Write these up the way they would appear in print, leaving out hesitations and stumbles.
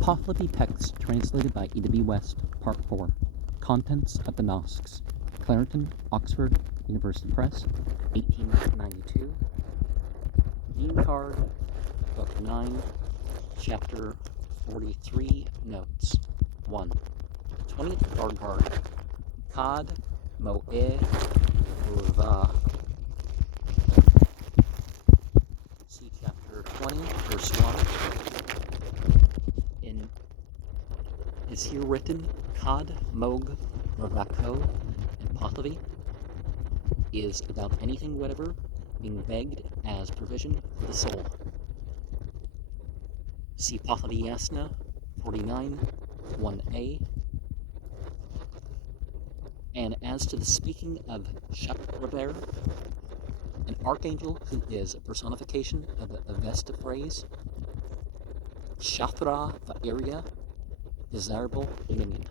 Pahlavi text translated by E.W. West, Part 4. Contents of the Nasks. Clarendon, Oxford University Press, 1892. Dinkard, Book 9, Chapter 43, Notes. 1. 20th Dinkard, Kad Mo'e Urva. See Chapter 20, Verse 1. Is here written, Kad Mog Ravako and Pahlavi is about anything whatever being begged as provision for the soul. See Pahlavi Yasna 49, 1a. And as to the speaking of Shakraber, an archangel who is a personification of the Avesta phrase, Shatra Va'irya, desirable dominion.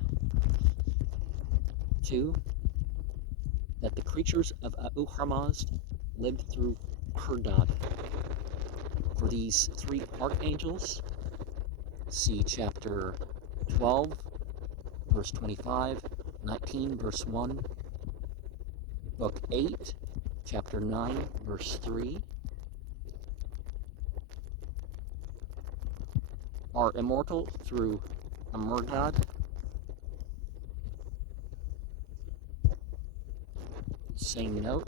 2. That the creatures of Auharmazd lived through Herdad. For these three archangels, see chapter 12, verse 25, 19, verse 1, book 8, chapter 9, verse 3, are immortal through Amurgad, same note,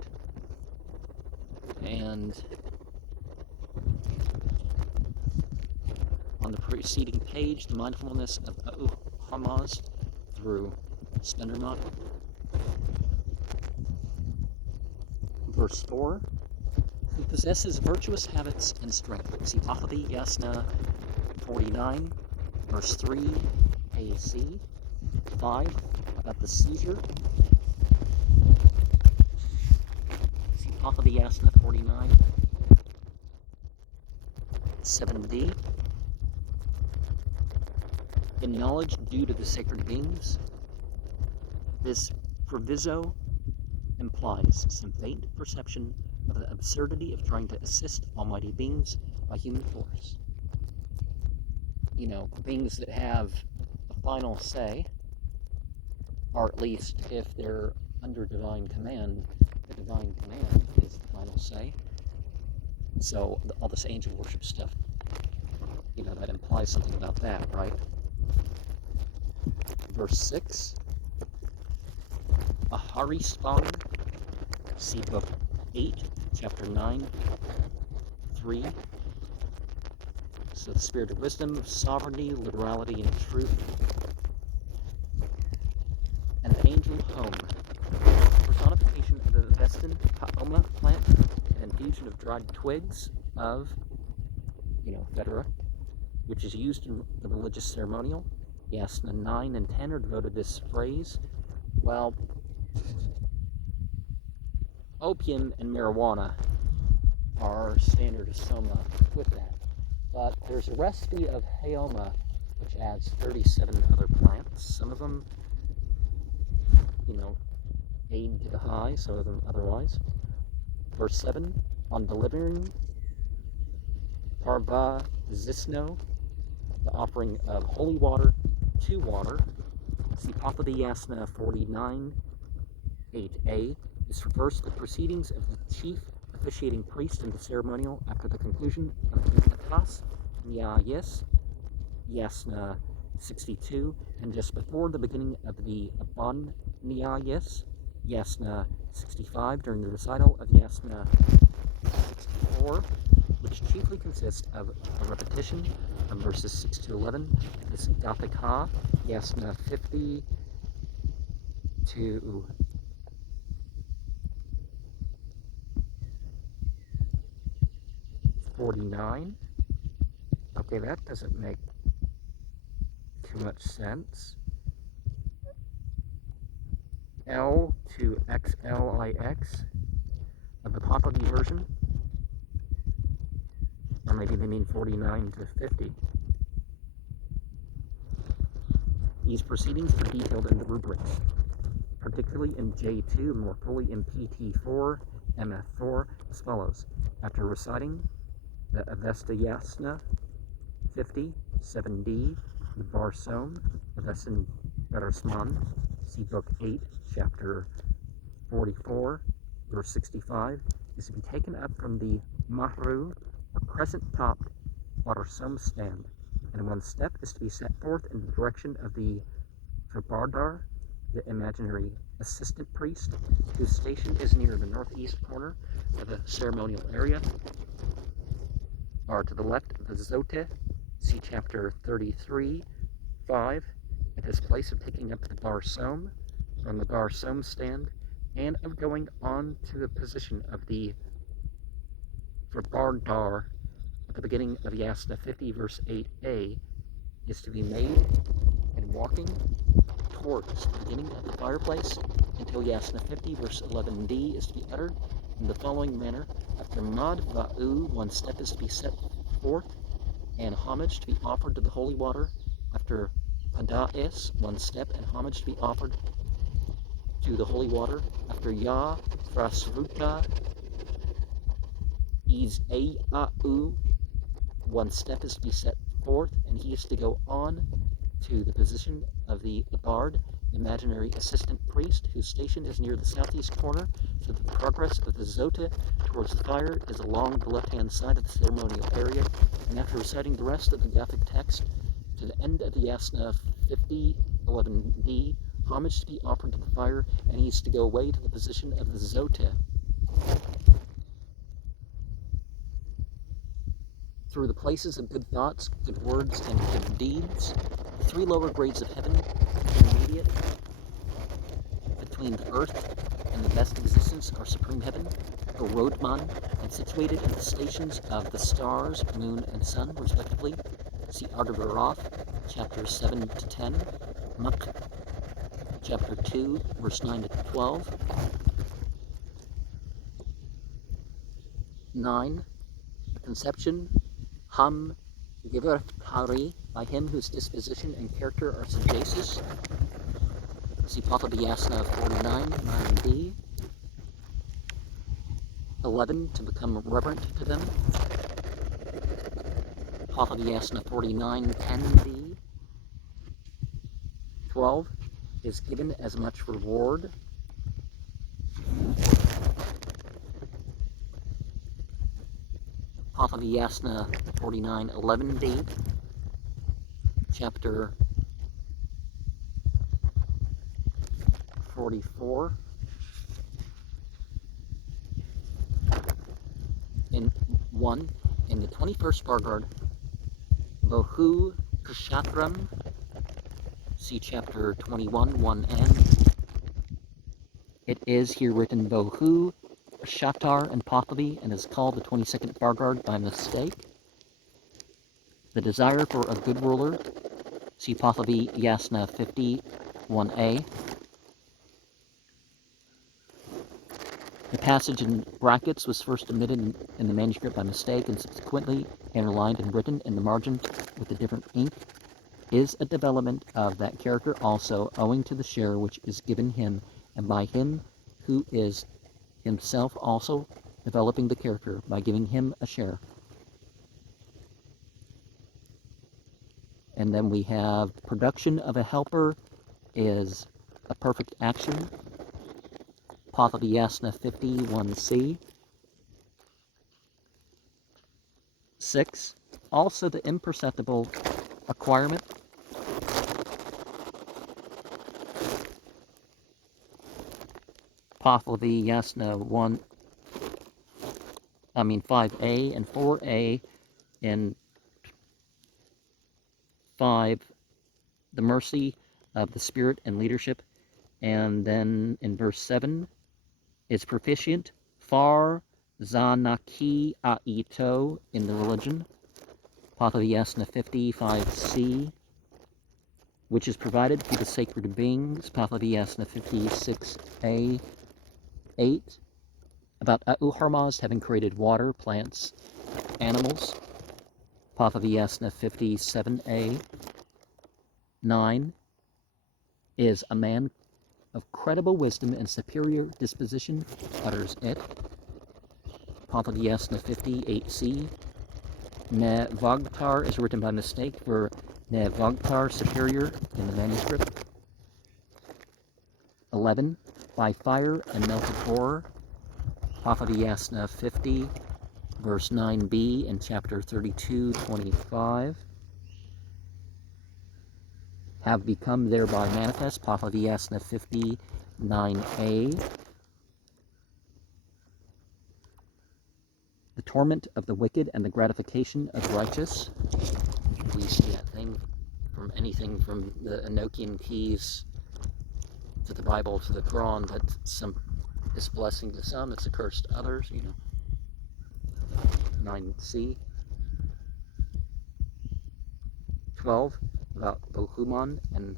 and on the preceding page, the mindfulness of Auharmazd through Spendermont. Verse 4, who possesses virtuous habits and strength. See Pahlavi Yasna 49, verse 3, AC. 5, about the seizure. See Pahlavi Yasna 49, 7d. In knowledge due to the sacred beings, this proviso implies some faint perception of the absurdity of trying to assist almighty beings by human force. You know, beings that have a final say, or at least if they're under divine command, the divine command is the final say. So all this angel worship stuff, you know, that implies something about that, right? Verse 6, Ahari Spong, see book 8, chapter 9, 3. So the spirit of wisdom, of sovereignty, liberality, and truth. And the angel home, personification of the Vestan Paoma plant, an infusion of dried twigs of, etc., which is used in the religious ceremonial. Yasna 9 and 10 are devoted to this phrase. Well, opium and marijuana are standard of soma with that. But there's a recipe of Haoma which adds 37 other plants. Some of them, aid to the high, some of them otherwise. Verse 7, on delivering Parva Zisno, the offering of holy water to water. See Pahlavi Yasna 49, 8a. This refers to the proceedings of the chief officiating priest in the ceremonial after the conclusion of the Atas Nyayes, Yasna 62, and just before the beginning of the Aban Nyayes, Yasna 65, during the recital of Yasna 64, which chiefly consists of a repetition from verses 6 to 11, this Gathaka, Yasna 50 to 49. Okay, that doesn't make too much sense. L to XLIX of the Pahlavi version. Or maybe they mean 49 to 50. These proceedings are detailed in the rubrics, particularly in J2, more fully in PT4, MF4, as follows. After reciting the Avesta Yasna 50, 7d, the Barsom, the Vesin Beresman, see Book 8, Chapter 44, verse 65, is to be taken up from the Mahru, a crescent-topped Barsom stand, and one step is to be set forth in the direction of the Verbardar, the imaginary assistant priest, whose station is near the northeast corner of the ceremonial area, or to the left of the Zote, see chapter 33, 5, at this place of taking up the Barsom from the Barsom stand, and of going on to the position of the Verbardar at the beginning of Yasna 50, verse 8a, is to be made and walking towards the beginning of the fireplace until Yasna 50, verse 11d, is to be uttered in the following manner. After Mad Va'u, one step is to be set forth, and homage to be offered to the holy water. After Pada'is, one step, and homage to be offered to the holy water. After Ya Frasruta Is A'u, one step is to be set forth, and he is to go on to the position of the Bard, imaginary assistant priest, whose station is near the southeast corner, so that the progress of the Zota towards the fire is along the left-hand side of the ceremonial area. And after reciting the rest of the Gothic text to the end of the Yasna 50, 11d, homage to be offered to the fire, and he is to go away to the position of the Zota. Through the places of good thoughts, good words, and good deeds, the three lower grades of heaven, intermediate between the earth and the best existence, are supreme heaven, or Rodman, and situated in the stations of the stars, moon, and sun, respectively. See Ardavaraf, chapters 7 to 10, Mak, chapter 2, verse 9 to 12. 9. The conception, Ham Giver Hari, by him whose disposition and character are sagacious. See Pahlavi Yasna 49, 9b. 11. To become reverent to them. Pahlavi Yasna 49, 10b. 12. Is given as much reward. Pahlavi Yasna 49, 11d. Chapter 44. In 1. In the 21st Vargard, Bohu Kshatram, see chapter 21, 1n. It is here written Bohu, Shatar, and Pahlavi, and is called the 22nd Vargard by mistake. The desire for a good ruler, see Pahlavi Yasna 50, 1a. The passage in brackets was first omitted in the manuscript by mistake and subsequently underlined and written in the margin with a different ink, is a development of that character also, owing to the share which is given him, and by him who is himself also developing the character by giving him a share. And then we have production of a helper is a perfect action. Pahlavi Yasna 51c. 6. Also the imperceptible acquirement. Pahlavi Yasna 5a and 4a, and 5, the mercy of the spirit and leadership. And then in verse 7, is proficient, far zanaki aito, in the religion. Pahlavi Yasna 55c, which is provided for the sacred beings. Pahlavi Yasna 56a, 8, about A'u Harmaz having created water, plants, animals. Pahlavi Yasna 57a, 9, is a man of credible wisdom and superior disposition, utters it. Pahlavi Yasna 58c. Ne Vagtar is written by mistake for Nevogtar superior in the manuscript. 11. By fire and melted ore, Pahlavi Yasna 50, verse 9b in chapter 32:25. Have become thereby manifest, Pahlavi Yasna 59a. The torment of the wicked and the gratification of righteous. We see that thing from anything from the Enochian keys to the Bible to the Quran, that some is blessing to some, it's a curse to others, you know. 9c. 12, about Bohuman and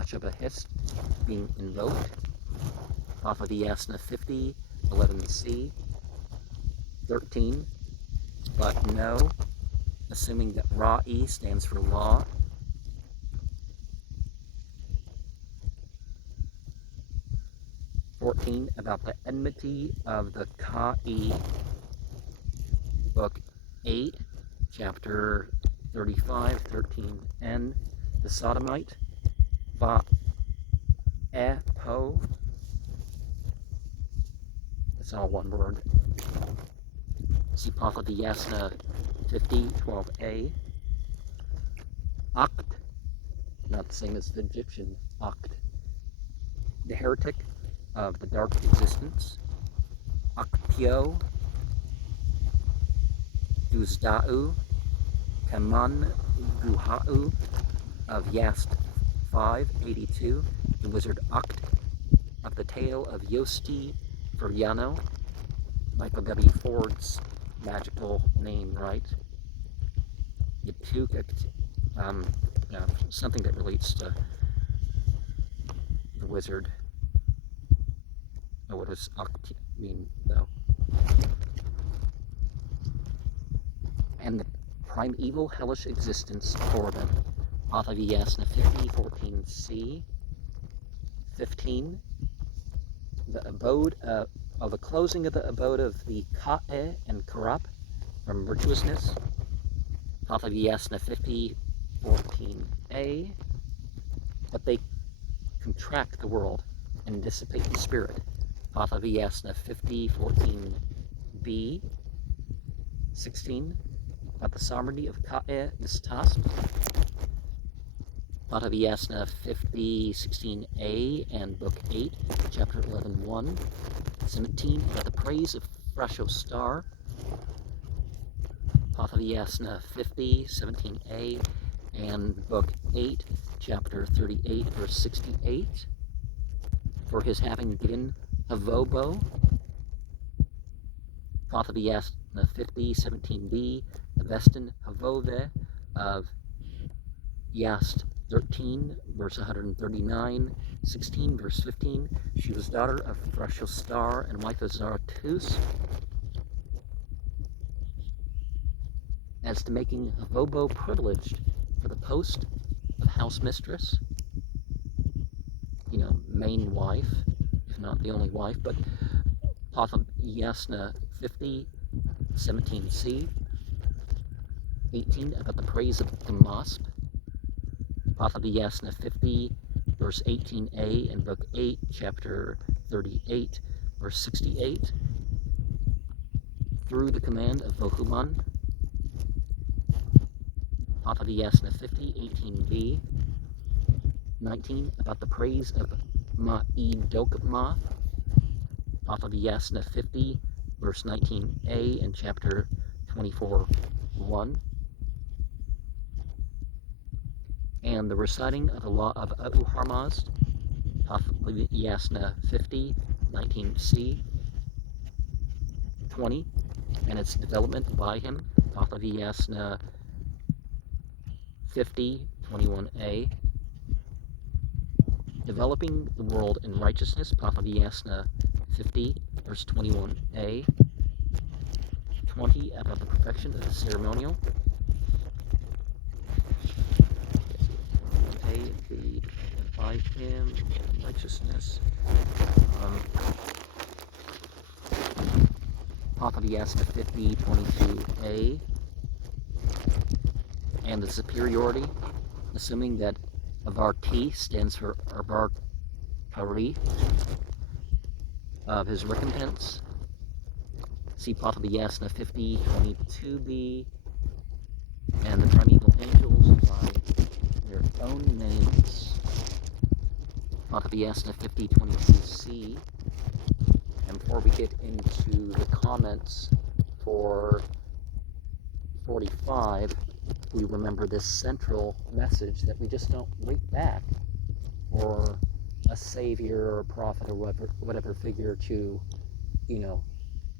Achabahist being invoked. Pahlavi Yasna 50, 11c. 13, but no, assuming that Ra'i stands for law. 14, about the enmity of the Ka'i, book 8, chapter 35, 13n, the sodomite, Va'epo, that's all one word. See Pahlavi Yasna 50, 12a. Akt, not the same as the Egyptian Akt, the heretic of the dark existence. Aktio, Duzda'u, Kaman Guha'u of Yast 582, the wizard Akt of the tale of Yosti Furiano, Michael W. Ford's magical name, right? Yatuk, something that relates to the wizard. Oh, what does Akt mean, though? And the primeval hellish existence for them. Pahlavi Yasna 50, 14c. 15. The abode of the closing of the abode of the Ka'e and Karap from virtuousness. Pahlavi Yasna 50, 14a. But they contract the world and dissipate the spirit. Pahlavi Yasna 50, 14b. 16. About the sovereignty of Ka'e Nistas. Pahlavi Yasna 50, 16a and book 8, chapter 11:1. 17. About the praise of Frasho Star. Pahlavi Yasna 50, 17a and book 8, chapter 38, verse 68. For his having given Havobo. Pahlavi Yasna 50, 17b, the Vestin Havove of Yast 13, verse 139, 16, verse 15. She was daughter of Frasho Star and wife of Zarathustra. As to making Havobo privileged for the post of house mistress, you know, main wife, if not the only wife, but Pahlavi Yasna 50, 17c. 18, about the praise of Damasp. Pahlavi Yasna 50, verse 18a and book 8, chapter 38, verse 68. Through the command of Bohuman. Pahlavi Yasna 50, 18b. 19, about the praise of Ma'idokma. Pahlavi Yasna 50, verse 19a and chapter 24:1. And the reciting of the law of Abu Harmazd, Pahlavi Yasna 50, 19c. 20, and its development by him, Pahlavi Yasna 50, 21a. Developing the world in righteousness, Pahlavi Yasna 50, verse 21a. 20, about the perfection of the ceremonial. By him, righteousness. Pahlavi Yasna 50, 22a. And the superiority assuming that Avarti stands for Avartari of his recompense. See Pahlavi Yasna 50:22b, and the primeval angels by their own names. Pahlavi Yasna 50:22c. And before we get into the comments for 45, we remember this central message that we just don't wait back for a savior or a prophet or whatever figure to,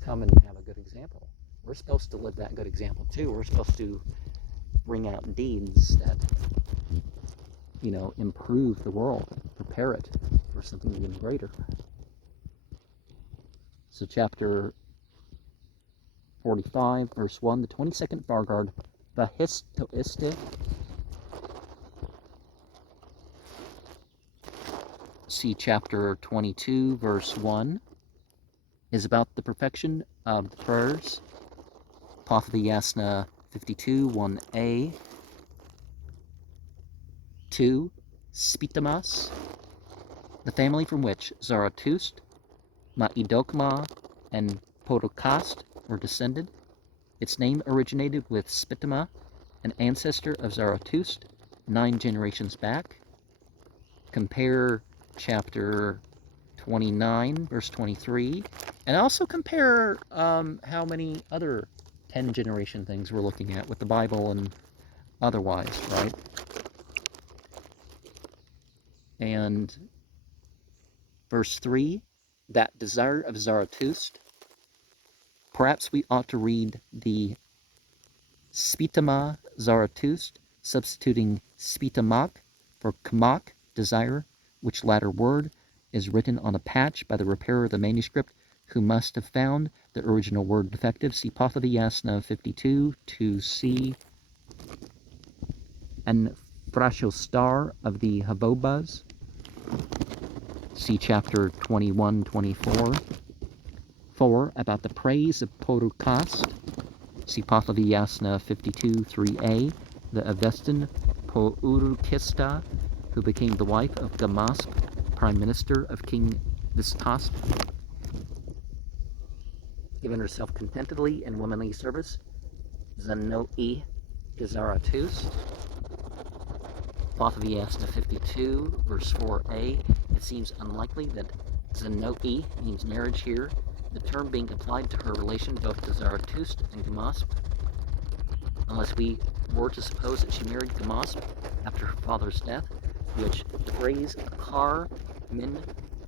come and have a good example. We're supposed to live that good example too. We're supposed to bring out deeds that, improve the world, prepare it for something even greater. So chapter 45, verse 1, the 22nd Vargard, the Histoiste. See chapter 22, verse 1, is about the perfection of the prayers. Pahlavi Yasna 52:1a. 2. Spitamas, the family from which Zarathustra, Ma'idokma, and Podokast were descended. Its name originated with Spitama, an ancestor of Zarathustra, 9 generations back. Compare chapter 29, verse 23, and also compare how many other 10 generation things we're looking at with the Bible and otherwise, right? And verse 3, that desire of Zarathustra. Perhaps we ought to read the Spitama Zarathustra, substituting Spitamak for Kamak, desire, which latter word is written on a patch by the repairer of the manuscript, who must have found the original word defective. See Pahlavi Yasna 52:2c. And Frashostar of the Habobas. See chapter 21:24. 4. About the praise of Podokast. See Pahlavi Yasna 52:3a. The Avestan Pourukista, who became the wife of Gamasp, prime minister of King Vistasp, given herself contentedly in womanly service. Zanoi Zarathustra. Pahlavi Yasna 52, verse 4a. It seems unlikely that Zanoi means marriage here, the term being applied to her relation both to Zarathustra and Gamasp, unless we were to suppose that she married Gamasp after her father's death, which the phrase Akar min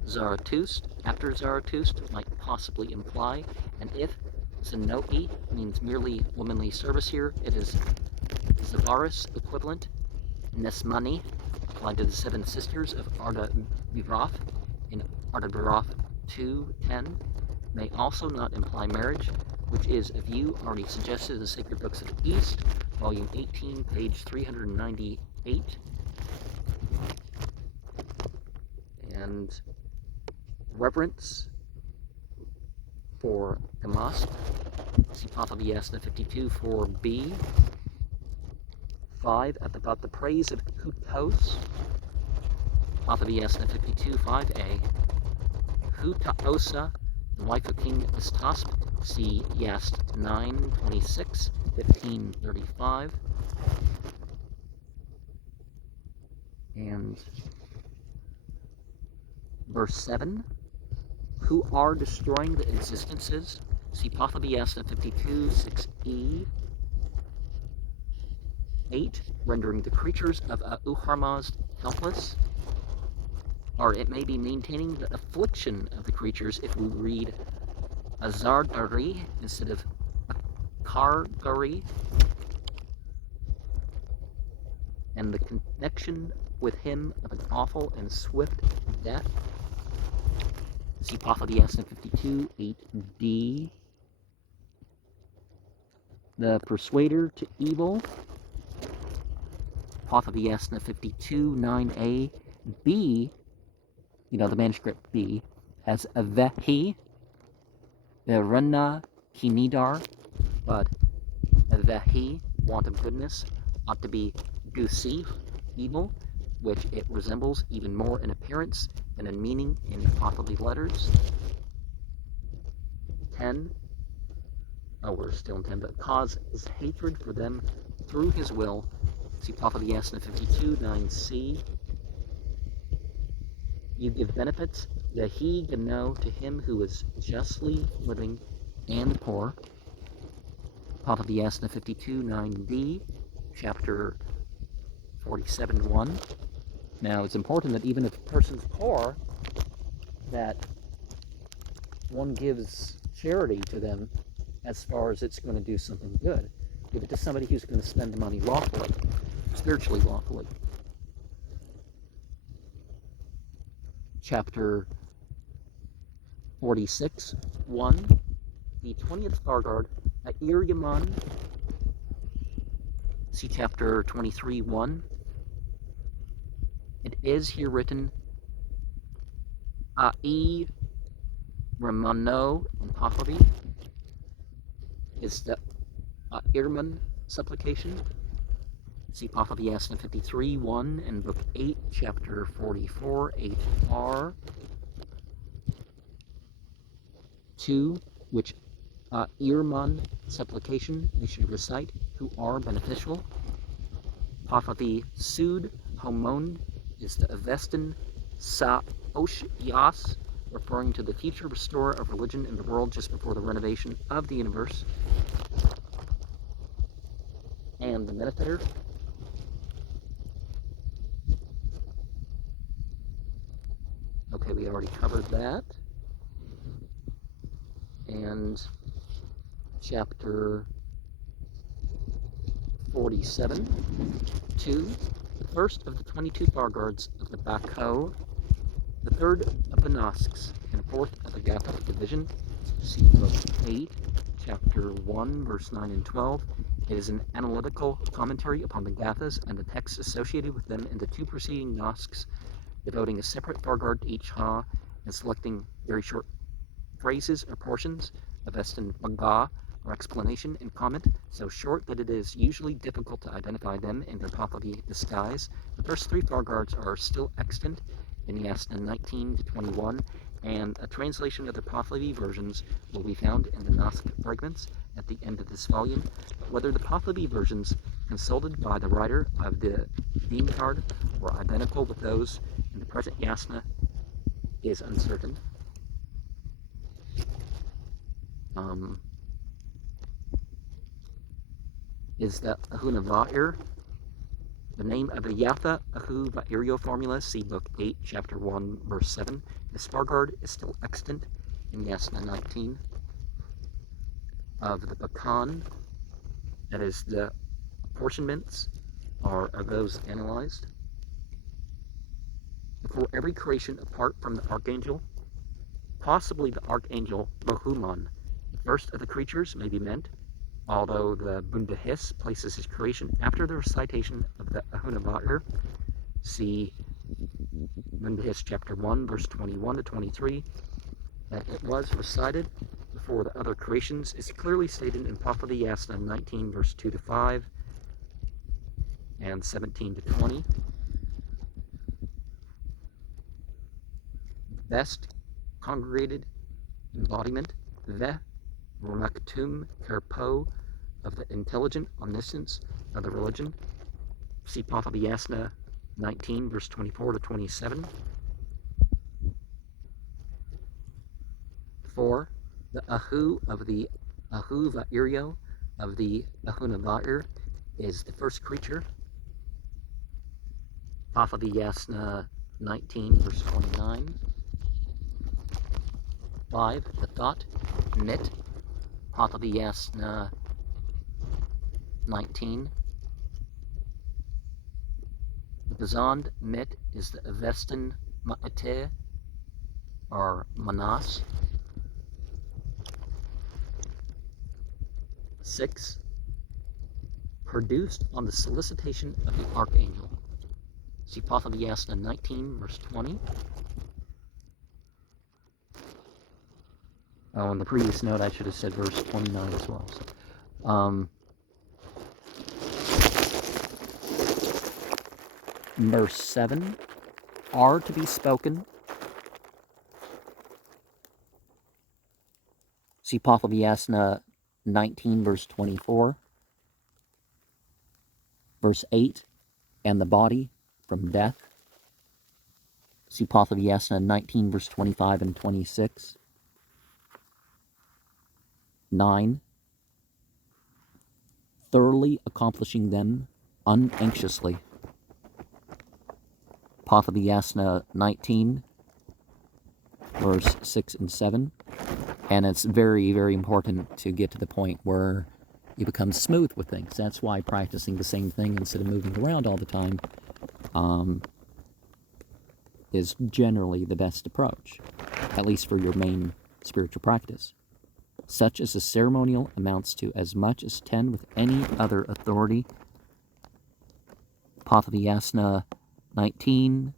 Zarathustra, after Zarathustra, might possibly imply. And if Zanoi means merely womanly service here, it is Zavaris equivalent, Nesmani, applied to the 7 sisters of Arda Birath in Arda Birath 2:10, may also not imply marriage, which is a view already suggested in the Sacred Books of the East, volume 18, page 398. And reverence for Gamasp. See Pahlavi Yasna 52:4b. 5. About the praise of Hutos. Pahlavi Yasna 52:5a. Hutaosa, the wife of King Vistasp. See Yast 9:26, 15:35. And verse 7, who are destroying the existences. See Pahlavi Yasna 52:6e. 8, rendering the creatures of Uharmaz helpless. Or it may be maintaining the affliction of the creatures if we read Azardari instead of Kargari. And the connection with him of an awful and swift death. See Pahlavi Yasna 52:8d. The persuader to evil. Pahlavi Yasna 52:9a. B, the manuscript B, as Avehi, Verana Kinidar, but Avehi, want of goodness, ought to be Gusi, evil, which it resembles even more in appearance and in meaning in the Pahlavi letters. 10. Oh, we're still in 10, but cause his hatred for them through his will. See Pahlavi Yasna 52, 9c. You give benefits, Yahi Gano, to him who is justly living and poor. Pahlavi Yasna 52, 9d, chapter 47, 1. Now, it's important that even if a person's poor, that one gives charity to them as far as it's going to do something good. Give it to somebody who's going to spend the money lawfully, spiritually lawfully. Chapter 46, 1. The 20th Fargard, Air Yaman. See chapter 23, 1. It is here written, Ai Ramano in Pahlavi is the Irman supplication. See Pahlavi Yasna 53, 1 and Book 8, chapter 44, 8r. 2, which Irman supplication they should recite, who are beneficial. Pahlavi Sud Homon is the Avestan Sa Osh Yas, referring to the future restorer of religion in the world just before the renovation of the universe. And the meditator. Okay, we already covered that. And chapter 47, 2, the first of the 22 Fargards of the Bako, the third of the Nasks, and fourth of the Gatha division. See Book 8, chapter 1, verse 9 and 12. It is an analytical commentary upon the Gathas and the texts associated with them in the two preceding Nasks, devoting a separate Fargard to each Ha and selecting very short phrases or portions of Estin Banga or explanation and comment, so short that it is usually difficult to identify them in their Pahlavi disguise. The first three Fargards are still extant in Yasna 19 to 21, and a translation of the Pahlavi versions will be found in the Nask fragments at the end of this volume. But whether the Pahlavi versions consulted by the writer of the Dinkard were identical with those in the present Yasna is uncertain. Is the Ahuna Va'ir the name of the Yatha Ahu Va'irio formula? See Book 8, chapter 1, verse 7. This Fargard is still extant in Yasna 19. Of the Bakan, that is, the apportionments are those analyzed. For every creation apart from the Archangel, possibly the Archangel Bahuman, the first of the creatures may be meant, although the Bundahis places his creation after the recitation of the Ahunava'ir. See Bundahis chapter 1, verse 21 to 23. That it was recited before the other creations is clearly stated in Pahlavi Yasna 19, verse 2 to 5 and 17 to 20. Best congregated embodiment, the Ramaktum Kerpo of the intelligent omniscience of the religion. See Pahlavi Yasna 19, verse 24 to 27. 4. The Ahu of the Ahu Va'irio of the Ahunava'ir is the first creature. Pahlavi Yasna 19, verse 29. 5. The thought, Nit, Pahlavi Yasna 19. The Bazand Mit is the Avestan Ma'ate, or Manas. 6. Produced on the solicitation of the Archangel. See Pahlavi Yasna 19, verse 20. Oh, in the previous note, I should have said verse 29 as well. So, verse 7, are to be spoken. See Pahlavi 19, verse 24. Verse 8, and the body from death. See Pahlavi 19, verse 25 and 26. 9, thoroughly accomplishing them unanxiously. Pahlavi 19, verse 6 and 7. And it's very, very important to get to the point where you become smooth with things. That's why practicing the same thing instead of moving around all the time is generally the best approach, at least for your main spiritual practice. Such as a ceremonial amounts to as much as 10 with any other authority. Pahlavi 19,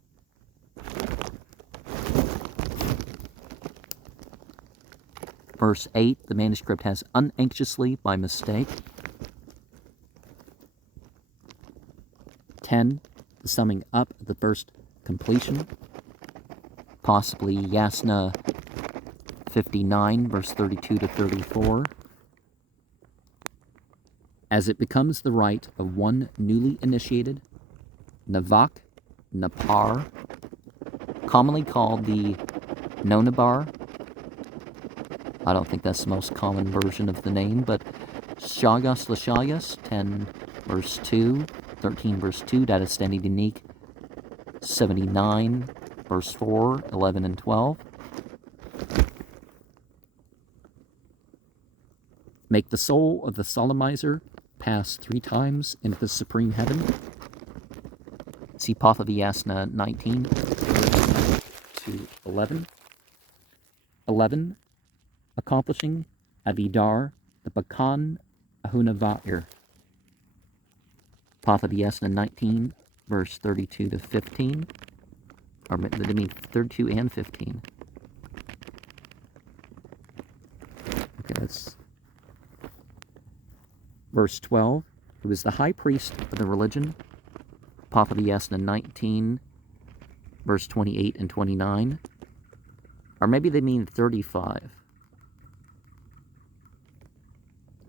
verse 8, the manuscript has unanxiously by mistake. 10, the summing up of the first completion. Possibly Yasna 59, verse 32 to 34. As it becomes the right of one newly initiated, Navak, Napar, commonly called the Nonabar. I don't think that's the most common version of the name, but Shagas Lashayas, 10 verse 2, 13 verse 2, that is standing unique, 79 verse 4, 11 and 12. Make the soul of the solemnizer pass 3 times into the supreme heaven. See Pahlavi 19 to 11. 11, accomplishing Avidar, the Bakan Ahunavair. Pahlavi 19, verse 32 to 15. Or I mean 32 and 15. Okay, that's verse 12. Who is the high priest of the religion. Pahlavi 19, verse 28 and 29. Or maybe they mean 35.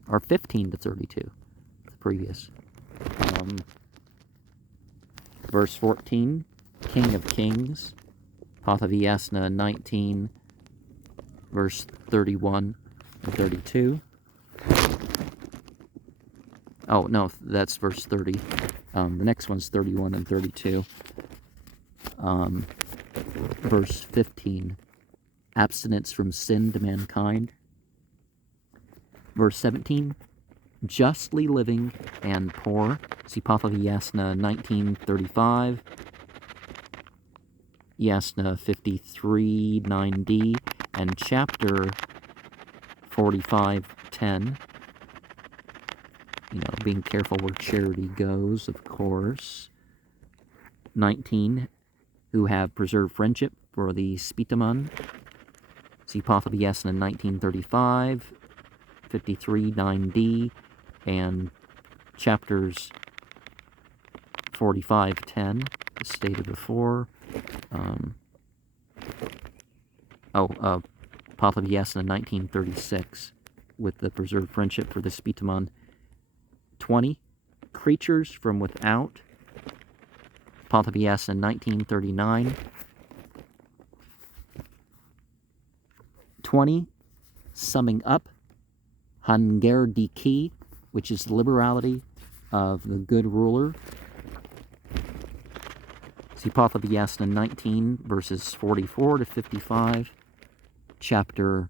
Or 15 to 32, the previous. Verse 14, King of Kings. Pahlavi 19, verse 31 and 32. Oh, no, that's verse 30. The next one's 31 and 32. Verse 15, abstinence from sin to mankind. Verse 17, justly living and poor. See Pahlavi 19:35, Yasna 53, 9d, and chapter 45:10. You know, being careful where charity goes, of course. 19, who have preserved friendship for the Spitaman. See Pahlavi 19:35, 53, 9d, and chapters 45:10, as stated before. Pahlavi 19:36, with the preserved friendship for the Spitaman. 20, creatures from without. Pahlavi 19:39. 20, summing up, Hangerdiki, which is the liberality of the good ruler. See Pahlavi 19, verses 44 to 55. Chapter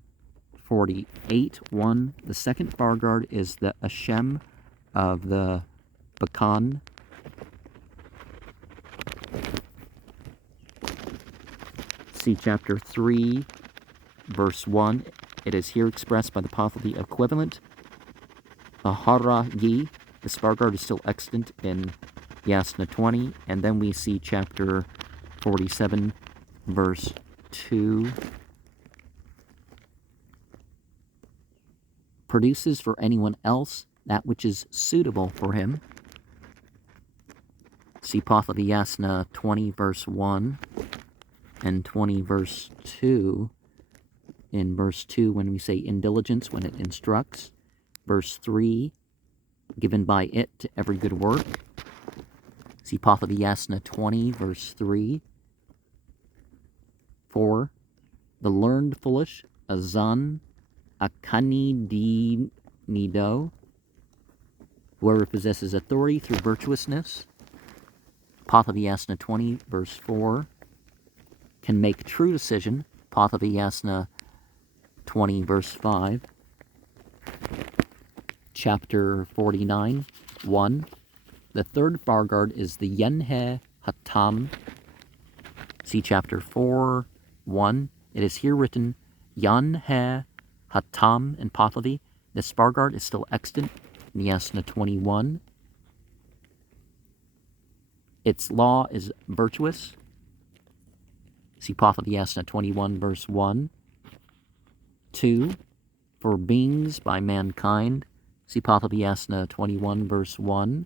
48, 1. The second bar guard is the Hashem of the Bakan. See chapter 3, verse 1. It is here expressed by the Pahlavi equivalent. Ahara Yi. The bar guard is still extant in Yasna 20. And then we see chapter 47, verse 2. Produces for anyone else that which is suitable for him. See Pahlavi Yasna 20 verse 1 and 20 verse 2. In verse 2, when we say indiligence, when it instructs. Verse 3, given by it to every good work. See Pahlavi Yasna 20 verse 3. 4, the learned foolish, azan akani di nido, whoever possesses authority through virtuousness. Pahlavi Yasna 20 verse 4, can make true decision. Pahlavi Yasna 20 verse 5. Chapter 49, 1. The third Vargard is the Yenhe Hatam. See chapter 4, 1. It is here written Yanhe Hatam in Pahlavi. This Vargard is still extant in Yasna 21. Its law is virtuous. See Pahlavi Yasna 21 verse 1. 2. For beings by mankind. See Pahlavi Yasna 21 verse 1.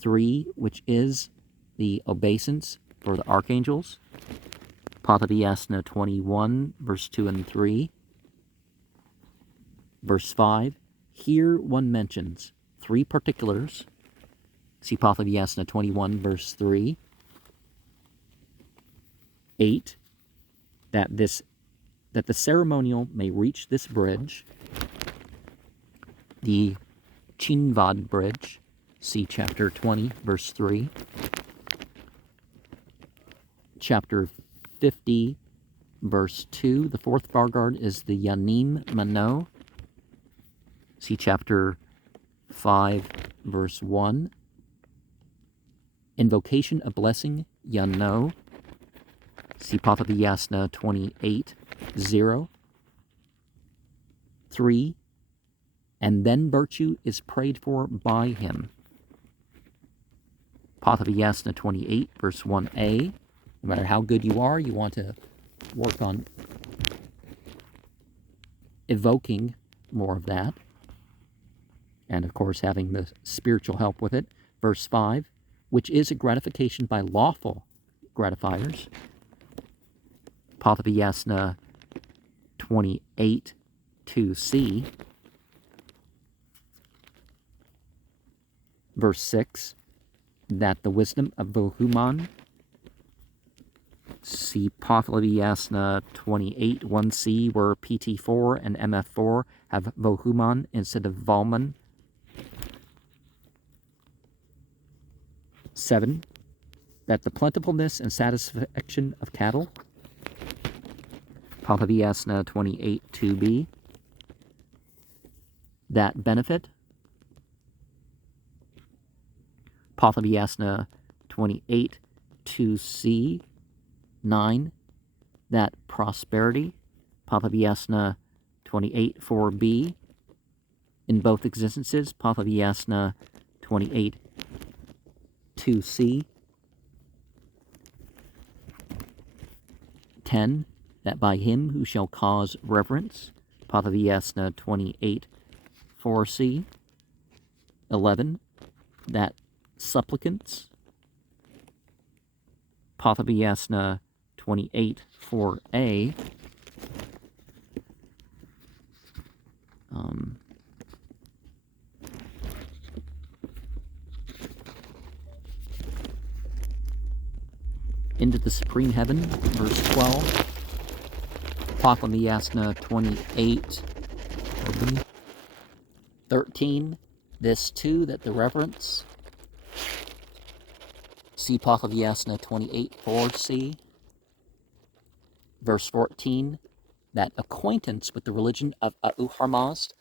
3. Which is the obeisance for the archangels. Pahlavi Yasna 21 verse 2 and 3. Verse 5. Here one mentions 3 particulars. See Pahlavi Yasna 21 verse 3. 8. That the ceremonial may reach this bridge, the Chinvad bridge. See chapter 20 verse 3. Chapter 50 verse 2. The fourth Vargard is the Yanim Mano. See chapter 5 verse 1. Invocation of blessing, Yano. See Pahlavi Yasna 28 0. 3. And then virtue is prayed for by him. Pahlavi Yasna 28 verse 1a. No matter how good you are, you want to work on evoking more of that. And of course having the spiritual help with it. Verse 5, which is a gratification by lawful gratifiers. Pahlavi Yasna 28 2c. Verse 6, that the wisdom of Vohuman. See Pahlavi Yasna 28 1c, where PT4 and MF4 have Vohuman instead of Valman. 7, that the plentifulness and satisfaction of cattle. Pahlavi Yasna 28 2b. That benefit. Pahlavi Yasna 28 2c. 9. That prosperity. Pahlavi Yasna 28 4b. In both existences. Pahlavi Yasna 28 2c. 10. That by him who shall cause reverence. Pahlavi Yasna 28 4c. 11. That supplicants. Pahlavi Yasna 28 4a. Into the supreme heaven, verse 12. Pahlavi Yasna 28 13. This too, that the reverence. See Pahlavi Yasna 28 4c. Verse 14, that acquaintance with the religion of Auharmazd.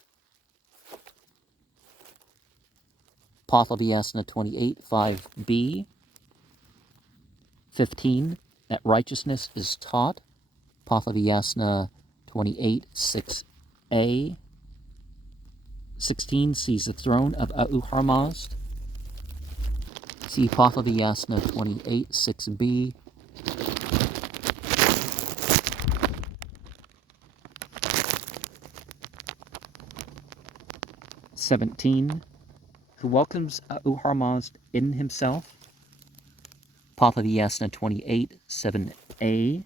Pahlavi Yasna 28 5b. 15, that righteousness is taught. Pahlavi Yasna 28 6a. 16, sees the throne of Auharmazd. See Pahlavi Yasna 28 6b. 17, who welcomes Auharmazd in himself. Pahlavi Yasna 28.7a,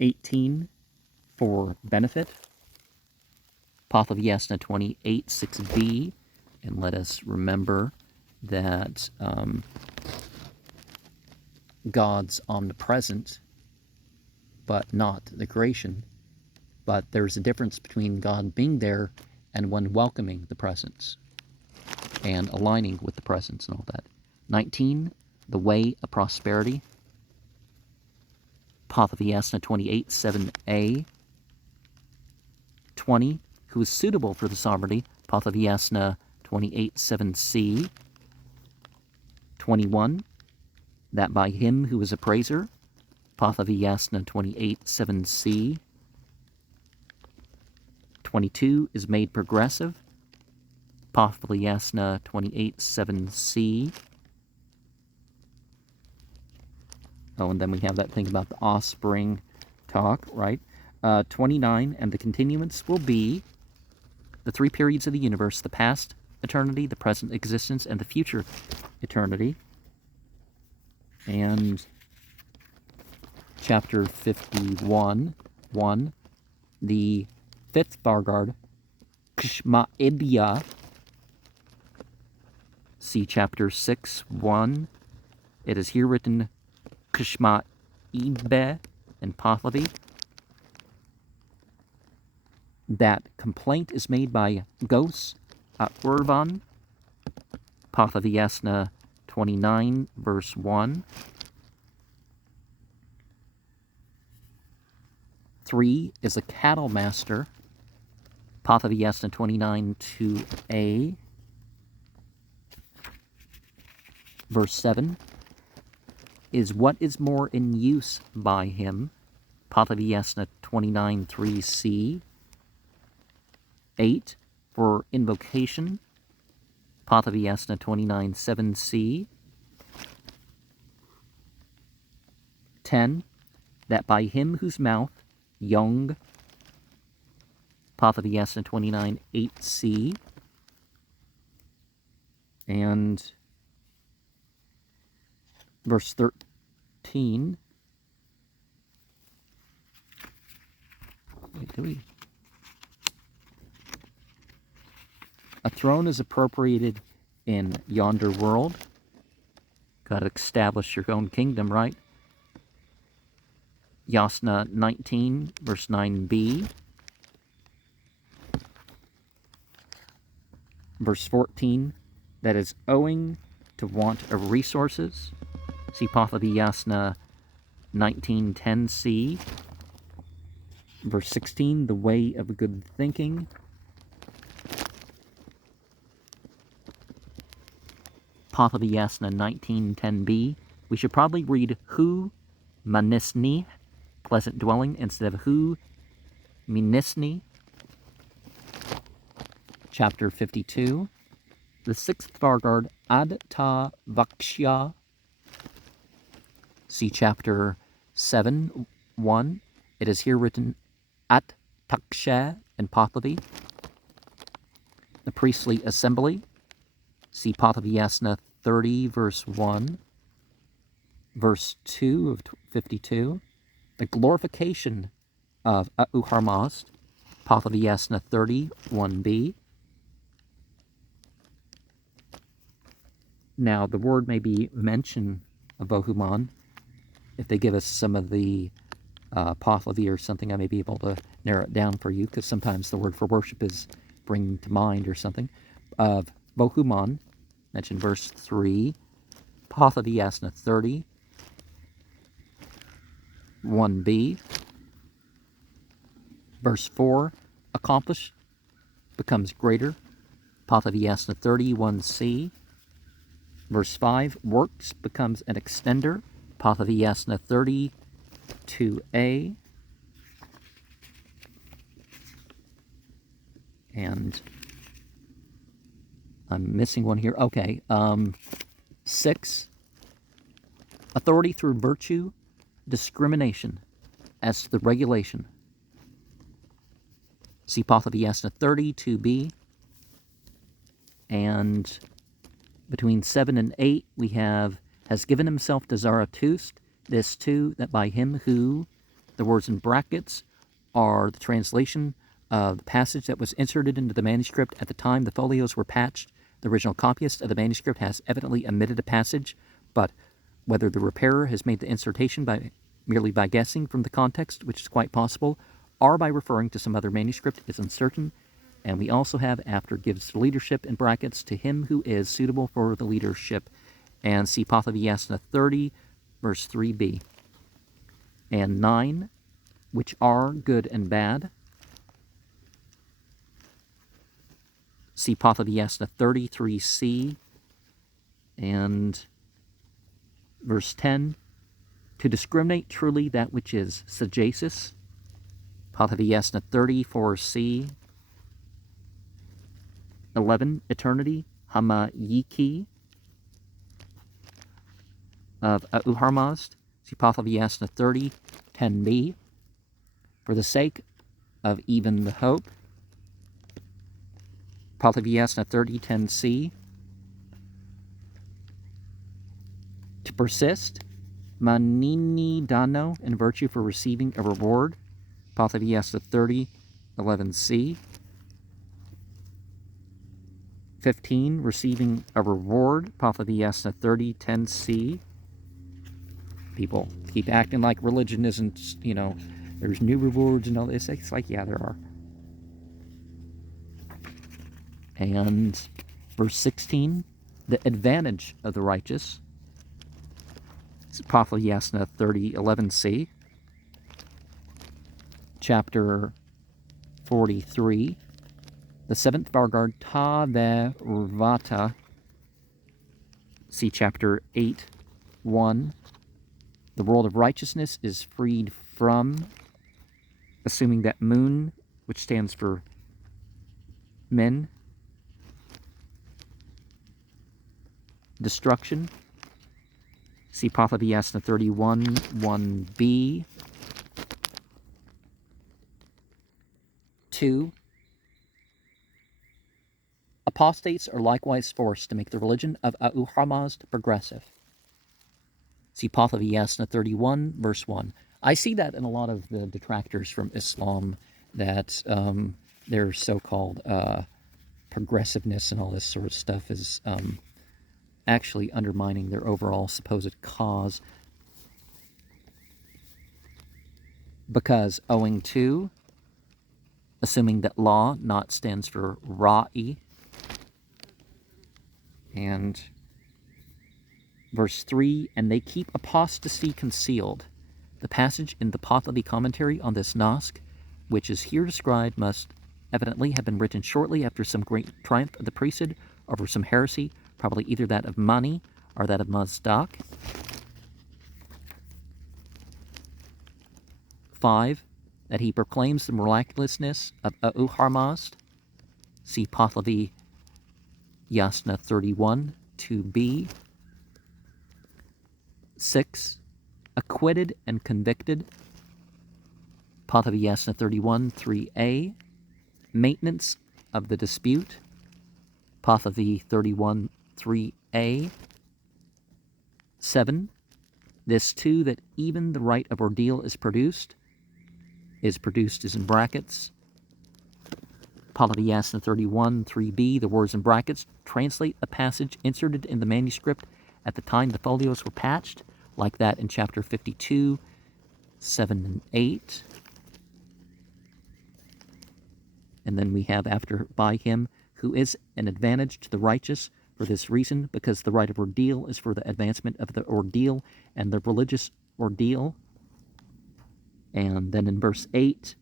18 for benefit, Pahlavi Yasna 28.6b, and let us remember that God's omnipresent, but not the creation. But there's a difference between God being there and one welcoming the presence and aligning with the presence and all that. 19, the way of prosperity, Pahlavi Yasna 28.7a. 20, who is suitable for the sovereignty, Pahlavi Yasna 28.7c. 21, that by him who is a praiser, Pahlavi Yasna 28.7c. 22 is made progressive, Pahlavi Yasna 28.7c. Oh, and then we have that thing about the offspring talk, right? 29, and the continuance will be the three periods of the universe, the past eternity, the present existence, and the future eternity. And chapter 51, 1, the fifth Vargard, Kshmaibya. See chapter 6, 1. It is here written Kshmaibya and Pahlavi. That complaint is made by Gos Urvan, Pahlavi Yasna 29, verse 1. 3 is a cattle master, Pahlavi Yasna 29, 2a. Verse 7 is what is more in use by him, Pahlavi Yasna 29, 3c. 8 for invocation, Pahlavi Yasna 29, 7c. 10, that by him whose mouth, Young, Pahlavi Yasna 29, 8c. And verse 13, a throne is appropriated in yonder world. Got to establish your own kingdom, right? Yasna 19, verse 9b. Verse 14, that is owing to want of resources. See Pahlavi Yasna 19:10c. Verse 16, the way of good thinking. Pahlavi Yasna 19:10b. We should probably read Hu Manisni, pleasant dwelling, instead of Hu Minisni. Chapter 52. The sixth Vargard, Ad Ta Vakshya. See chapter 7, 1. It is here written At Taksha and Pahlavi. The priestly assembly. See Pahlavi Yasna 30, verse 1. Verse 2 of 52. The glorification of Auharmast. Pahlavi Yasna 30, 1b. Now, the word may be mention of Bohuman. If they give us some of the Pahlavi or something, I may be able to narrow it down for you, because sometimes the word for worship is bringing to mind or something. Of Bohuman, mentioned verse 3. Pahlavi Yasna 30, 1b. Verse 4, accomplish becomes greater. Pahlavi Yasna 30, 1c. Verse 5, works becomes an extender. Pahlavi Yasna 30, 2a. And I'm missing one here. Okay. 6, authority through virtue, discrimination as to the regulation. See Pahlavi Yasna 30, 2b. And Between 7 and 8, we have, has given himself to Zarathustra, this too, that by him who, the words in brackets, are the translation of the passage that was inserted into the manuscript at the time the folios were patched. The original copyist of the manuscript has evidently omitted a passage, but whether the repairer has made the insertion merely by guessing from the context, which is quite possible, or by referring to some other manuscript, is uncertain. And we also have, after gives leadership in brackets, to him who is suitable for the leadership. And see Pahlavi Yasna 30, verse 3b. And 9, which are good and bad. See Pahlavi Yasna 33c. And verse 10, to discriminate truly that which is sagacious. Pahlavi Yasna 34c. 11, eternity, Hama Yiki of Uharmazd, see Pahlavi Yasna 30, 10b, for the sake of even the hope. Pahlavi Yasna 30, 10c, to persist, Manini Dano, in virtue for receiving a reward. Pahlavi Yasna 30, 11c. 15, receiving a reward, Pahlavi Yasna 30, 10c. People keep acting like religion isn't, there's new rewards and all this. It's like, yeah, there are. And verse 16, the advantage of the righteous. It's Pahlavi Yasna 30, 11c. Chapter 43. The seventh Vargard, Ta Ve Rvata, see chapter 8, 1. The world of righteousness is freed from, assuming that moon, which stands for men, destruction. See Pahlavi Yasna 31, 1b. 2. Apostates are likewise forced to make the religion of Uharmazd progressive. See Pahlavi Yasna 31, verse 1. I see that in a lot of the detractors from Islam, that their so-called progressiveness and all this sort of stuff is actually undermining their overall supposed cause. Because owing to, assuming that law not stands for Ra'i, and verse 3, and they keep apostasy concealed. The passage in the Pahlavi commentary on this Nask, which is here described, must evidently have been written shortly after some great triumph of the priesthood over some heresy, probably either that of Mani or that of Mazdak. 5, that he proclaims the miraculousness of Uharmazd. See Pahlavi Yasna 31, 2b. 6, acquitted and convicted. Pahlavi Yasna 31, 3a. Maintenance of the dispute. Pahlavi 31, 3a. 7, this too, that even the right of ordeal is produced is in brackets. Pahlavi Yasna 31, 3b, the words in brackets translate a passage inserted in the manuscript at the time the folios were patched, like that in chapter 52, 7 and 8. And then we have after, by him who is an advantage to the righteous for this reason, because the right of ordeal is for the advancement of the ordeal and the religious ordeal. And then in verse 8,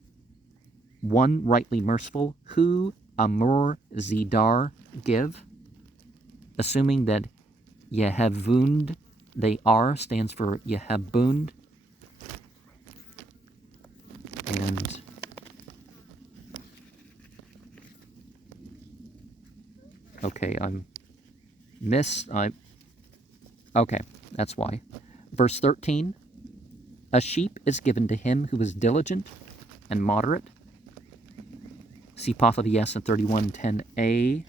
one rightly merciful, who Amur Zidar give, assuming that Yehavund, they are, stands for Yehabund. And okay, okay, that's why. Verse 13, a sheep is given to him who is diligent and moderate. See Pahlavi Yasna 31, 10a.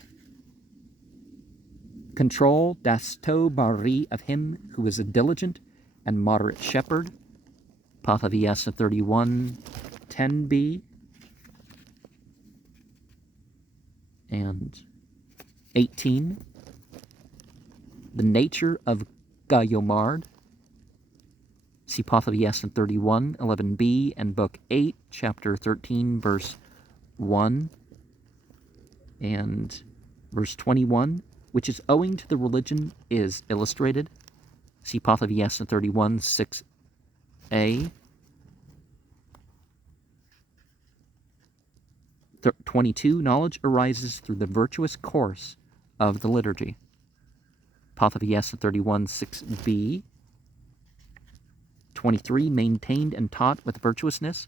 control dasto bari of him who is a diligent and moderate shepherd. Pahlavi Yasna 31, 10b. And 18. The nature of Gayomard. See Pahlavi Yasna 31, 11b, and Book 8, Chapter 13, verse 1 and verse 21, which is owing to the religion is illustrated. See Pahlavi Yasna 31, 6a. 22, knowledge arises through the virtuous course of the liturgy. Pahlavi Yasna 31, 6b. 23, maintained and taught with virtuousness.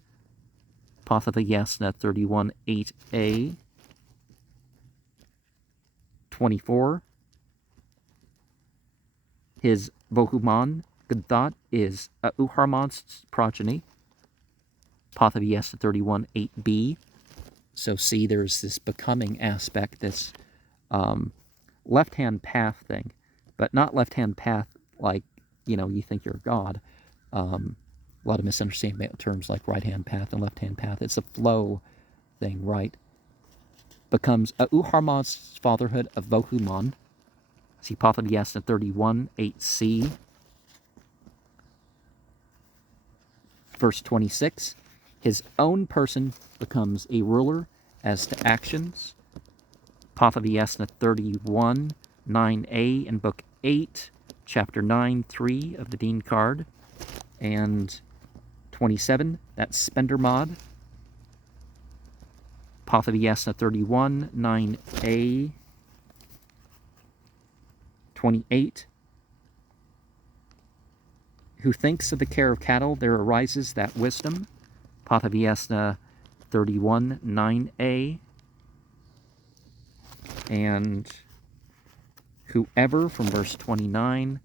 Pahlavi Yasna 31, 8a. 24, his Vohuman, good thought, is Uharman's progeny. Pahlavi Yasna 31, 8b. So see, there's this becoming aspect, this left-hand path thing, but not left-hand path like, you think you're God. A lot of misunderstanding about terms like right-hand path and left-hand path. It's a flow thing, right? Becomes Uharman's fatherhood of Vohuman. See Pahlavi Yasna 31, 8c. Verse 26, his own person becomes a ruler as to actions. Pahlavi Yasna 31, 9a, and Book 8, Chapter 9, 3 of the Dinkard. And 27, that's Spendermod. Pahlavi Yasna 31, 9a. 28, who thinks of the care of cattle, there arises that wisdom. Pahlavi Yasna 31, 9a. And whoever, from verse 29,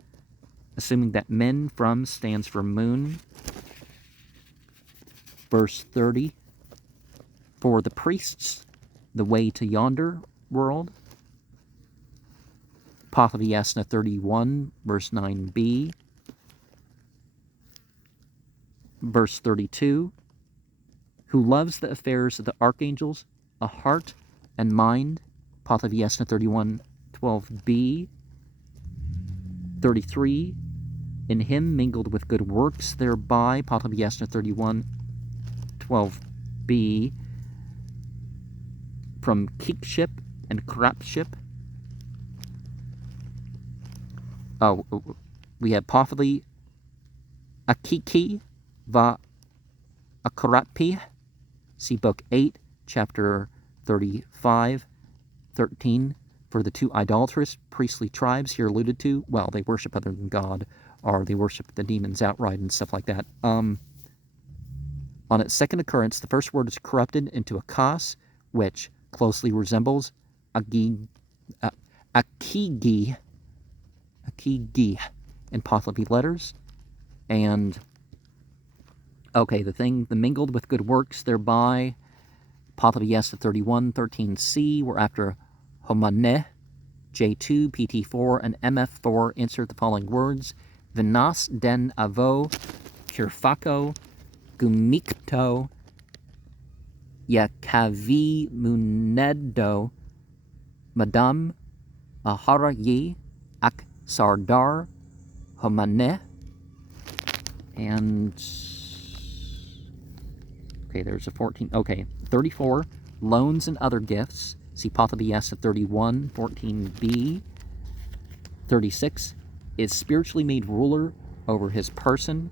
assuming that men from stands for moon. Verse 30, for the priests, the way to yonder world. Pahlavi Yasna 31, verse 9b. Verse 32, who loves the affairs of the archangels, a heart and mind. Pahlavi Yasna 31, 12b. 33, in him mingled with good works thereby. Pahlavi Yasna 31, 12b. From kikship and krapship. Oh, we have Pahlavi Akiki va Akarapi. See Book 8, Chapter 35, 13. For the two idolatrous priestly tribes here alluded to, well, they worship other than God, or they worship the demons outright and stuff like that. On its second occurrence, the first word is corrupted into a kas, which closely resembles akigi in Pahlavi letters. And, okay, the mingled with good works thereby, Pahlavi Yasna 31, 13c, we're after Homaneh, J2, PT4, and MF4, insert the following words: Vinas den avo, Kirfako, Gumikto, Yakavi Munedo, Madam, Ahara Ye, Ak Sardar, Homaneh, and, okay, there's a 14, okay, 34, loans and other gifts. See Pahlavi Yasna 31, 14b. 36, is spiritually made ruler over his person.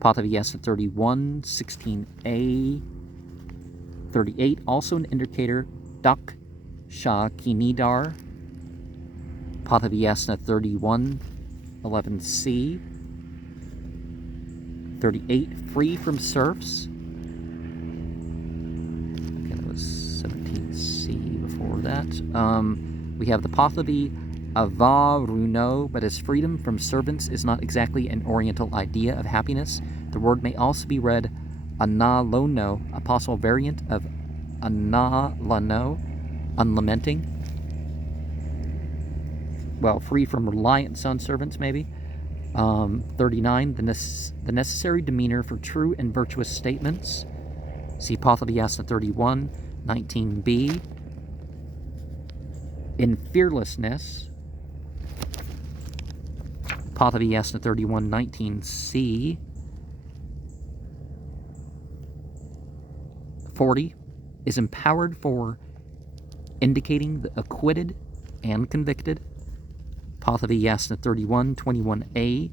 Pahlavi Yasna 31, 16a. 38, also an indicator, Dak Shah Kinidar. Pahlavi Yasna 31, 11c. 38, free from serfs. Okay, that was 17c before that. We have the Pahlavi Avaruno, but his freedom from servants is not exactly an oriental idea of happiness. The word may also be read Analono, a possible variant of Analano, unlamenting. well, free from reliance on servants, maybe. 39, the necessary demeanor for true and virtuous statements. See Pahlavi Yasna 31, 19b. In fearlessness, Pahlavi Yasna 31, 19c. 40 is empowered for indicating the acquitted and convicted. Pahlavi Yasna 31, 21a.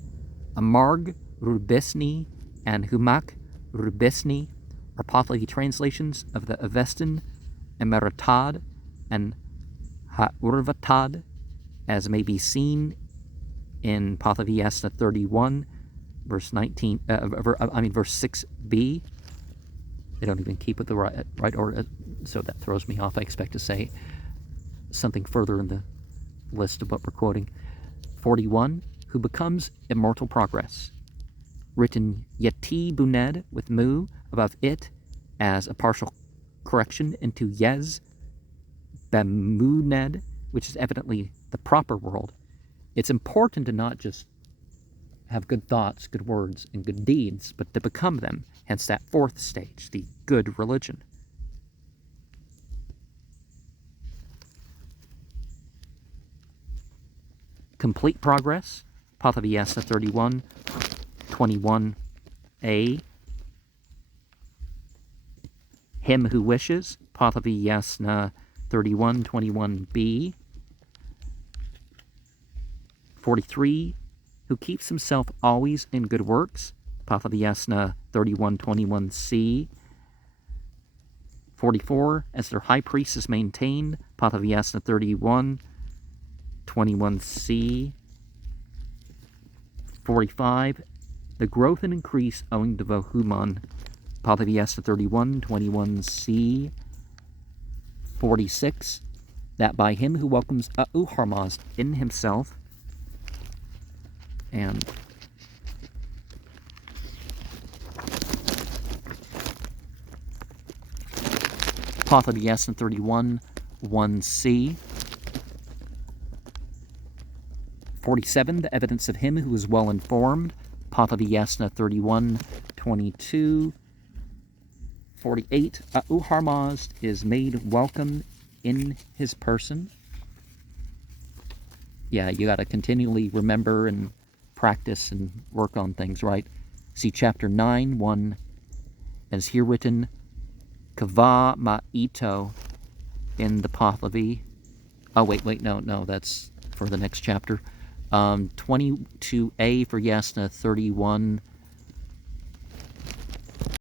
Amarg Rubesni and Humak Rubesni are Pahlavi translations of the Avestan, Emeratad, and Ha'urvatad, as may be seen in Pahlavi Yasna 31, verse 19. Verse 6b. They don't even keep it the right order, so that throws me off. I expect to say something further in the list of what we're quoting. 41, who becomes immortal progress. Written Yeti Buned with Mu above it as a partial correction into Yez Bemuned, which is evidently the proper world. It's important to not just have good thoughts, good words, and good deeds, but to become them. Hence that fourth stage, the good religion. Complete progress, Pahlavi Yasna 31, 21a. Him who wishes, Pahlavi Yasna 31, 21b. 43, who keeps himself always in good works, Pahlavi Yasna 31, 21c. 44, as their high priest is maintained, Pahlavi Yasna 31, 21c. 45, the growth and increase owing to Vohuman, Pahlavi Yasna 31, 21c. 46, that by him who welcomes Uharmaz in himself, and Pahlavi Yasna 31, 1c. 47, the evidence of him who is well informed, Pahlavi Yasna 31, 22. 48, Uharmaz is made welcome in his person. Yeah, you got to continually remember and practice and work on things, right? See chapter 9, 1, as here written, Kava Ma'ito in the Pahlavi. Oh, wait, no, that's for the next chapter. 22a for Yasna 31,